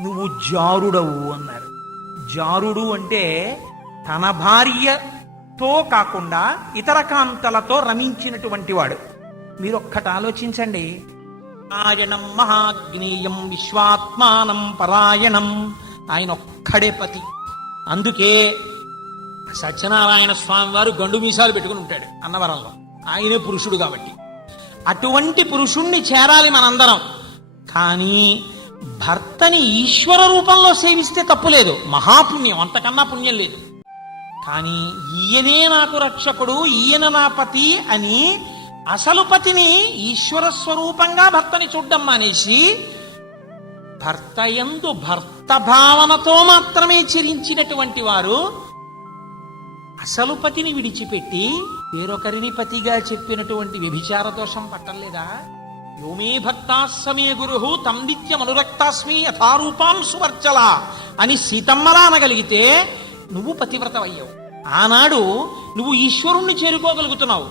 నువ్వు జారుడవు అన్నారు. జారుడు అంటే తన భార్యతో కాకుండా ఇతర కాంతలతో రమించినటువంటి వాడు. మీరు ఒక్కటి ఆలోచించండి. ఆయనం మహాగ్నేయం విశ్వాత్మానం పరాయణం ఆయన ఒక్కడే పతి. అందుకే సత్యనారాయణ స్వామి వారు గండు మీసాలు పెట్టుకుని ఉంటాడు అన్నవరంలో. ఆయనే పురుషుడు కాబట్టి. అటువంటి పురుషుణ్ణి చేరాలి మనందరం. కానీ భర్తని ఈశ్వర రూపంలో సేవిస్తే తప్పులేదు. మహాపుణ్యం అంతకన్నా పుణ్యం లేదు. కానీ ఈయనే నాకు రక్షకుడు ఈయన నా పతి అని అసలు పతిని ఈశ్వర స్వరూపంగా భర్తని చూడ్డం మానేసి భర్త ఎందు భర్త భావనతో మాత్రమే చిరించినటువంటి వారు అసలు పతిని విడిచిపెట్టి వేరొకరిని పతిగా చెప్పినటువంటి వ్యభిచార దోషం పట్టలేదా? యోమే భక్తాస్సమే గురు తం నిత్యం అనురక్తాస్మి యథారూపాం సువర్చల అని సీతమ్మలా అనగలిగితే నువ్వు పతివ్రతమయ్యావు. ఆనాడు నువ్వు ఈశ్వరుణ్ణి చేరుకోగలుగుతున్నావు.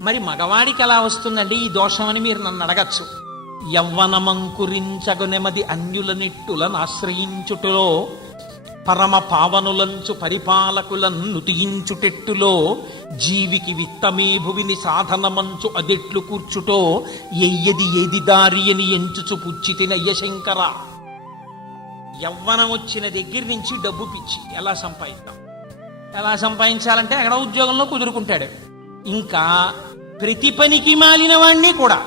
మరి మగవాడికి ఎలా వస్తుందండి ఈ దోషం అని మీరు నన్ను అడగచ్చు. యవ్వనమంకురించగు నెమది అన్యుల నిట్టులను ఆశ్రయించుటలో పరమ పావనులంచు పరిపాలకులను నుతియించుటెట్టులో జీవికి విత్తమే భువిని సాధనమంచు అదెట్లు కూర్చుటో ఎయ్యది ఏది దారి అని ఎంచుచు పుచ్చితినయ్య శంకర యవ్వనం వచ్చిన దగ్గర నుంచి డబ్బు పిచ్చి ఎలా సంపాదిద్దాం? ఎలా సంపాదించాలంటే అక్కడ ఉద్యోగంలో కుదురుకుంటాడు. ఇంకా ప్రతి పనికి మాలిన వాణ్ణి కూడా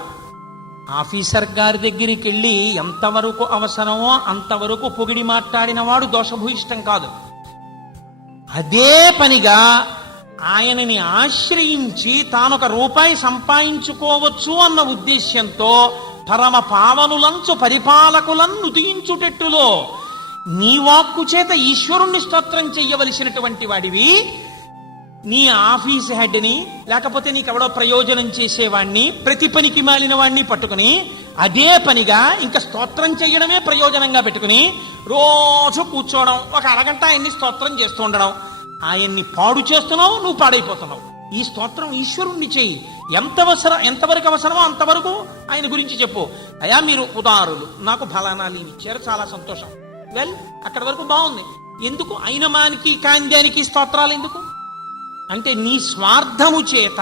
ఆఫీసర్ గారి దగ్గరికి వెళ్ళి ఎంతవరకు అవసరమో అంతవరకు పొగిడి మాట్లాడిన వాడు దోషభూయిష్టం కాదు. అదే పనిగా ఆయనని ఆశ్రయించి తానొక రూపాయి సంపాదించుకోవచ్చు అన్న ఉద్దేశ్యంతో పరమ పావనులంచు పరిపాలకులను నుతియించుటెట్టులో నీ వాక్కు చేత ఈశ్వరుణ్ణి స్తోత్రం చెయ్యవలసినటువంటి వాడివి నీ ఆఫీస్ హెడ్ని లేకపోతే నీకెవడో ప్రయోజనం చేసేవాణ్ణి ప్రతి పనికి మాలిన వాణ్ణి పట్టుకుని అదే పనిగా ఇంకా స్తోత్రం చేయడమే ప్రయోజనంగా పెట్టుకుని రోజు కూర్చోవడం ఒక అరగంట ఆయన్ని స్తోత్రం చేస్తూ ఉండడం. ఆయన్ని పాడు చేస్తున్నావు నువ్వు పాడైపోతున్నావు. ఈ స్తోత్రం ఈశ్వరుణ్ణి చెయ్యి ఎంత అవసరం ఎంతవరకు అవసరమో అంతవరకు ఆయన గురించి చెప్పు. అయా మీరు ఉదారులు. నాకు ఫలానాలు ఇవి ఇచ్చారు చాలా సంతోషం. వెల్ అక్కడి వరకు బాగుంది. ఎందుకు? అయినమానికి కాంద్యానికి స్తోత్రాలు ఎందుకు? అంటే నీ స్వార్థము చేత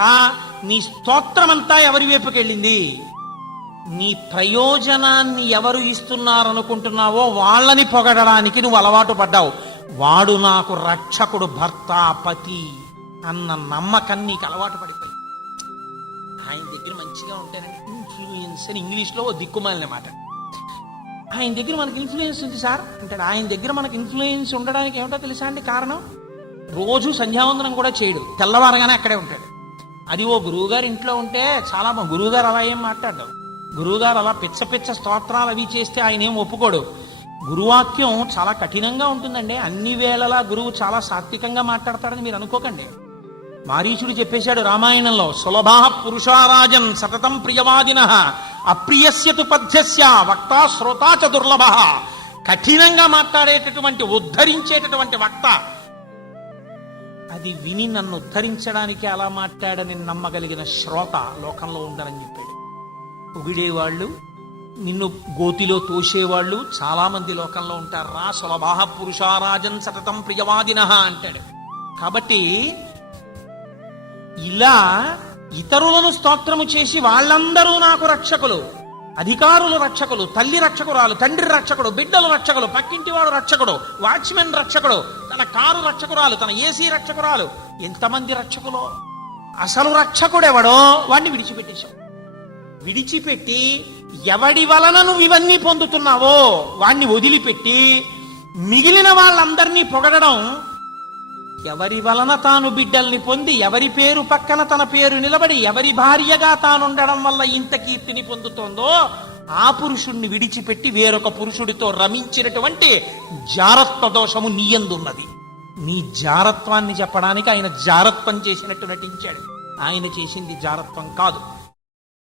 నీ స్తోత్రమంతా ఎవరి వైపుకి వెళ్ళింది? నీ ప్రయోజనాన్ని ఎవరు ఇస్తున్నారనుకుంటున్నావో వాళ్ళని పొగడడానికి నువ్వు అలవాటు పడ్డావు. వాడు నాకు రక్షకుడు భర్త పతి అన్న నమ్మకం నీకు అలవాటు పడిపోయి ఆయన దగ్గర మంచిగా ఉంటానంటే ఇన్ఫ్లుయెన్స్ అని ఇంగ్లీష్లో ఓ దిక్కుమాలిన మాట. ఆయన దగ్గర మనకి ఇన్ఫ్లుయెన్స్ ఉంది సార్. అంటాడు ఆయన దగ్గర మనకి ఇన్ఫ్లుయెన్స్ ఉండడానికి ఏమిటో తెలుసా అండి కారణం? రోజు సంధ్యావందనం కూడా చేయడు. తెల్లవారగానే అక్కడే ఉంటాడు. అది ఓ గురువుగారు ఇంట్లో ఉంటే చాలా మా గురువుగారు అలా ఏం మాట్లాడడం గురువుగారు అలా పిచ్చ పిచ్చ స్తోత్రాలు అవి చేస్తే ఆయన ఏం ఒప్పుకోడు. గురువాక్యం చాలా కఠినంగా ఉంటుందండి. అన్ని వేళలా గురువు చాలా సాత్వికంగా మాట్లాడతాడని మీరు అనుకోకండి. మారీచుడు చెప్పేశాడు రామాయణంలో సులభా పురుషారాజన్ సతతం ప్రియవాదిన అప్రియస్యతు పథ్యస్య వక్త శ్రోతా చ దుర్లభ. కఠినంగా మాట్లాడేటటువంటి ఉద్ధరించేటటువంటి వక్త అది విని నన్ను ఉద్ధరించడానికి అలా మాట్లాడని నమ్మగలిగిన శ్రోత లోకంలో ఉండరని చెప్పాడు. పొగిడేవాళ్ళు నిన్ను గోతిలో తోసేవాళ్ళు చాలా మంది లోకంలో ఉంటారు? రా సులభాహ పురుషారాజన్ సతతం ప్రియవాదిన అంటాడు. కాబట్టి ఇలా ఇతరులను స్తోత్రము చేసి వాళ్ళందరూ నాకు రక్షకులు అధికారులు రక్షకులు తల్లి రక్షకురాలు తండ్రి రక్షకుడు బిడ్డలు రక్షకులు పక్కింటి వాడు రక్షకుడు వాచ్మెన్ రక్షకుడు తన కారు రక్షకురాలు తన ఏసీ రక్షకురాలు. ఎంతమంది రక్షకులో? అసలు రక్షకుడెవడో? వాడిని విడిచిపెట్టేశావు. విడిచిపెట్టి ఎవడి వలన నువ్వు ఇవన్నీ పొందుతున్నావో వాణ్ణి వదిలిపెట్టి మిగిలిన వాళ్ళందరినీ పొగడడం ఎవరి వలన తాను బిడ్డల్ని పొంది ఎవరి పేరు పక్కన తన పేరు నిలబడి ఎవరి భార్యగా తానుండడం వల్ల ఇంత కీర్తిని పొందుతోందో ఆ పురుషుణ్ణి విడిచిపెట్టి వేరొక పురుషుడితో రమించినటువంటి జారత్వ దోషము నీయందున్నది నీ జారత్వాన్ని చెప్పడానికి ఆయన జారత్వం చేసినట్టు నటించాడు. ఆయన చేసింది జారత్వం కాదు.